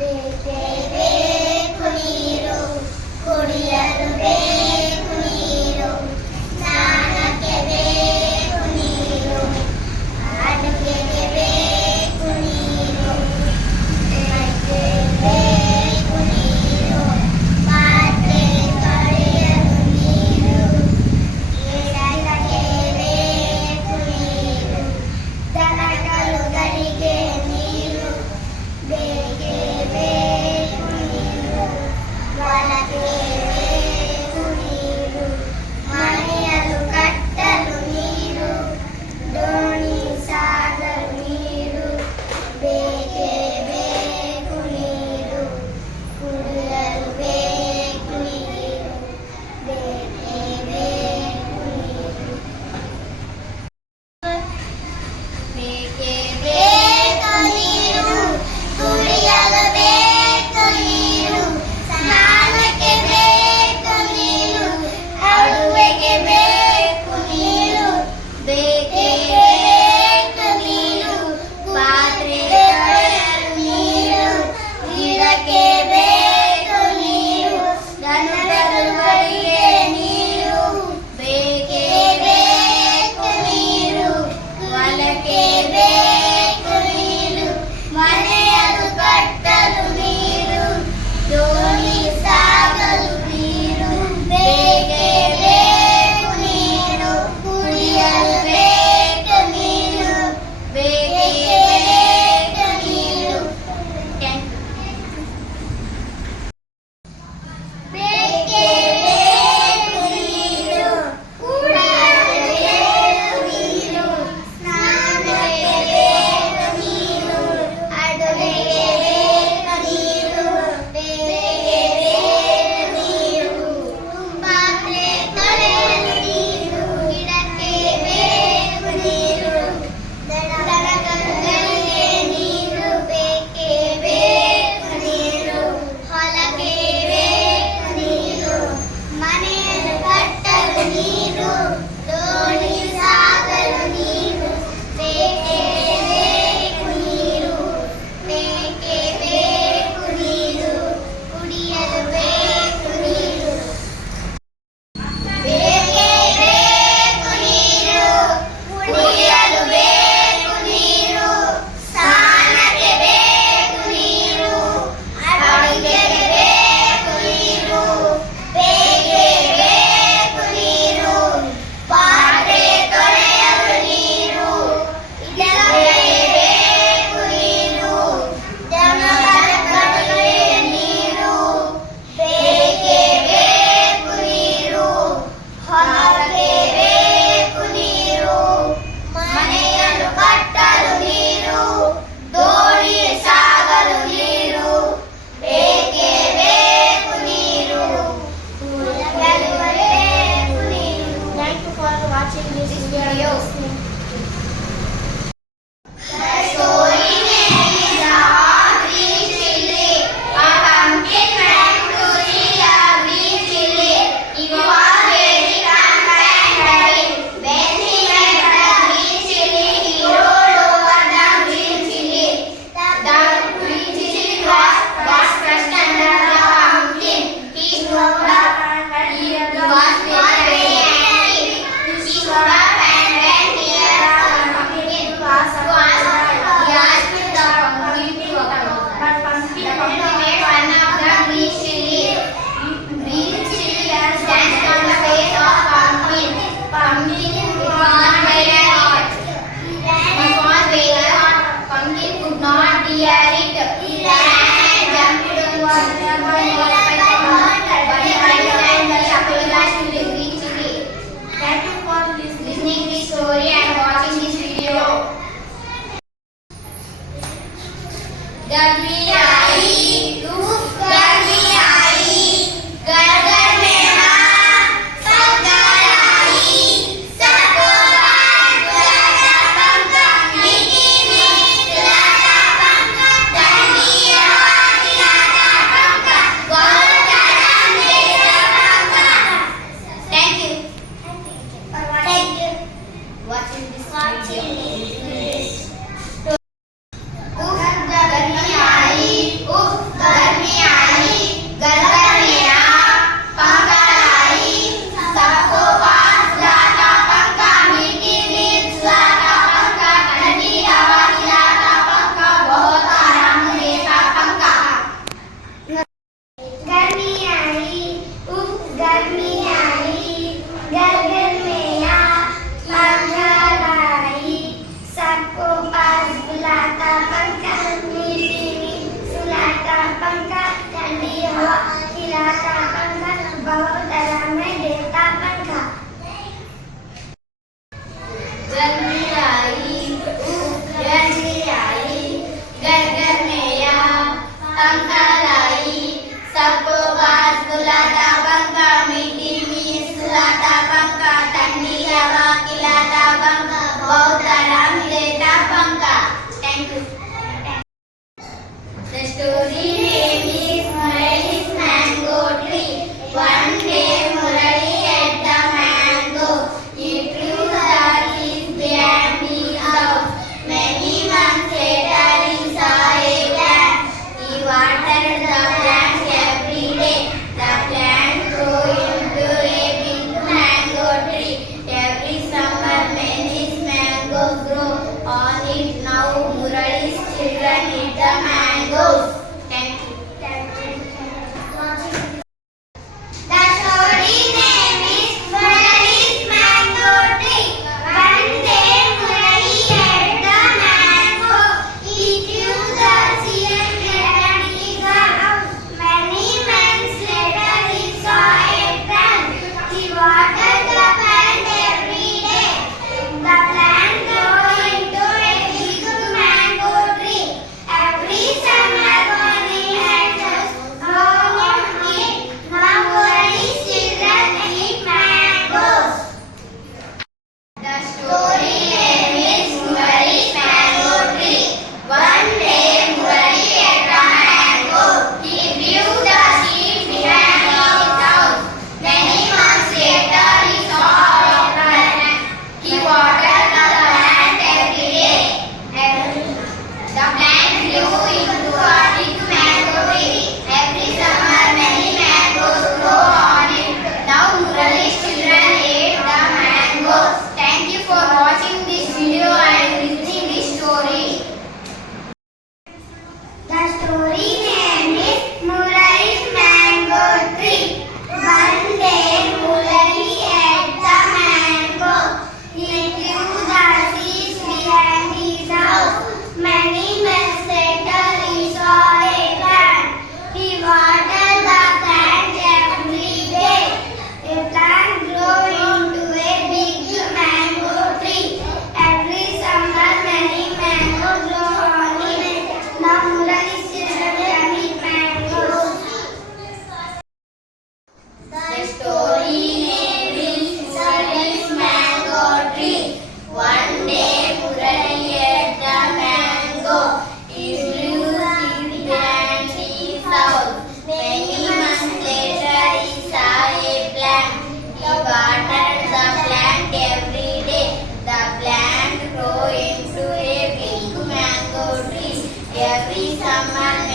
ಬೇಕೇ ಬೇಕು ನೀರು, ಕುಡಿಯಲು ಬೇಕು ನೀರು, ಸ್ನಾನಕ್ಕೆ ಬೇಕು ನೀರು, ಅಡುಗೆಗೆ ಬೇಕು ನೀರು, ಮೈಗೆ ಬೇಕು ನೀರು, ಪಾತ್ರೆ ತೊಳೆಯಲು ನೀರು, ಗಿಡಕ್ಕೆ ಬೇಕು ನೀರು, ದನಕರುಗಳಿಗೆ ನೀರು, ಬೇಕೇ ಬೇಕು ನೀರು, ಹೊಲಕ್ಕೆ ಬೇಕು ನೀರು, ಮನೆಯನ್ನು ಕಟ್ಟಲು ನೀರು, ದೋಣಿ ಸಾಗಲು ನೀರು, ಬೇಕೇ ಬೇಕು ನೀರು, ಕುಡಿಯಲು ಬೇಕು ನೀರು, ಬೇಕೇ ಬೇಕು ನೀರು, ಬೇಕೇ ಬೇಕು ನೀರು, ಕುಡಿಯಲು ಬೇಕು ನೀರು, ಸ್ನಾನಕ್ಕೆ ಬೇಕು ನೀರು, ಅಡುಗೆಗೆ ಬೇಕು ನೀರು, ಬೇಕೇ ಬೇಕು ನೀರು, ಪಾತ್ರೆ ತೊಳೆಯಲು ನೀರು, ಗಿಡಕ್ಕೆ ಬೇಕು ನೀರು, ದನಕರುಗಳಿಗೆ ನೀರು, ಬೇಕೇ ಬೇಕು ನೀರು, ಹೊಲಕ್ಕೆ ಬೇಕು ನೀರು, ಮನೆಯನ್ನು ಕಟ್ಟಲು ನೀರು, ದೋಣಿ ಸಾಗಲು ನೀರು, ಬೇಕೇ ಬೇಕು ನೀರು, ಕುಡಿಯಲು ಬೇಕು ನೀರು, ಬೇಕೇ ಬೇಕು ನೀರು. ಬೇಕೇ ಬೇಕು ನೀರು, ಕುಡಿಯಲು ಬೇಕು ನೀರು, ಸ್ನಾನಕ್ಕೆ ಬೇಕು ನೀರು, ಅಡುಗೆಗೆ ಬೇಕು ನೀರು, ಬೇಕೇ ಬೇಕು ನೀರು, ಪಾತ್ರೆ ತೊಳೆಯಲು ನೀರು, ಗಿಡಕ್ಕೆ ಬೇಕು ನೀರು, ದನಕರುಗಳಿಗೆ ನೀರು, ಬೇಕೇ ಬೇಕು ನೀರು, ಹೊಲಕ್ಕೆ ಬೇಕು ನೀರು, ಮನೆಯನ್ನು ಕಟ್ಟಲು ನೀರು, ದೋಣಿ ಸಾಗಲು ನೀರು, ಬೇಕೇ ಬೇಕು ನೀರು, ಬೇಕೇ ಬೇಕು ನೀರು, ಕುಡಿಯಲು ಬೇಕು ನೀರು, ಬೇಕೇ ಬೇಕು ನೀರು, ಕುಡಿಯಲು ಬೇಕು ನೀರು, ಸ್ನಾನಕ್ಕೆ ಬೇಕು ನೀರು, ಅಡುಗೆಗೆ ಬೇಕು ನೀರು, ಬೇಕೇ ಬೇಕು ನೀರು, ಪಾತ್ರೆ ತೊಳೆಯಲು ನೀರು, ಗಿಡಕ್ಕೆ ಬೇಕು ನೀರು, ದನಕರುಗಳಿಗೆ ನೀರು, ಬೇಕೇ ಬೇಕು ನೀರು, ಹೊಲಕ್ಕೆ ಬೇಕು ನೀರು, ಮನೆಯನ್ನು ಕಟ್ಟಲು ನೀರು, ದೋಣಿ ಸಾಗಲು ನೀರು, ಬೇಕೇ ಬೇಕು ನೀರು, ಕುಡಿಯಲು ಬೇಕು ನೀರು. Thank you for watching this video. The story name is A Green Chilli. A pumpkin went to see a green chilli. He was very drunk and hurry. When he met the green chilli, he rolled over the green chilli. The green chilli was crushed under the pumpkin. He stood up and he was very angry. He stood up and went near the pumpkin. He asked the pumpkin to but pumpkin made fun of the green chilli. Green chilli danced on the face of pumpkin. Pumpkin was very hot. It was very hot. Pumpkin could not bear it. He ran and jumped towards the green chilli. Thank you for listening this story and watching this video. गर्मी आई, गर्मी आई, घर घर में हाँ, सब घर आई, सबको बाहर बुलाया पंखा, मीठी मीठी बुलाया पंखा, ठंडी हवा खिलाता पंखा, बहुत आराम देता पंखा. Thank you. Thank you. Watching this video. गर्मी आई story name is Murali's Mango Tree. One day Murali ate the mango. He grew that his behind his house. Many months later he saw a plant. He watered the plant every day. The plant grew into a big mango tree. Every summer many mangoes grow on it. Now Murali's children eat the mangoes. Thank you. The story name is Murali's Mango Tree. One day Murali ate the mango. He grew the seed and his house. Many months later he saw a plant. He watered the plant every day. The plant grew into a big mango tree. Every summer morning and grow on it. Now Murali's children eat mangoes. The story name is Murali's Mango Tree. One day Murali ate a mango. He grew the seed behind his house. Many months later he saw a plant. He watered the plant every day. The plant grew into a big mango tree. Every summer many mangoes grow on it. Now Murali's children ate the mangoes. Thank you for watching this video and listening this story. The story name is Murali's Mango Tree. One day Murali ate the mango. He grew the seeds behind his house. Many months later he saw a plant. He watered the plant every day. A plant grew into a big mango tree. Every summer many mangoes grow on it. Now Murali's children eat mangoes. The story name is Murali's Mango Tree. One day Murali ate the mango. He grew seed behind his house. Many months later he saw a plant. He watered the plant every day. The plant grew into a big mango tree. Every summer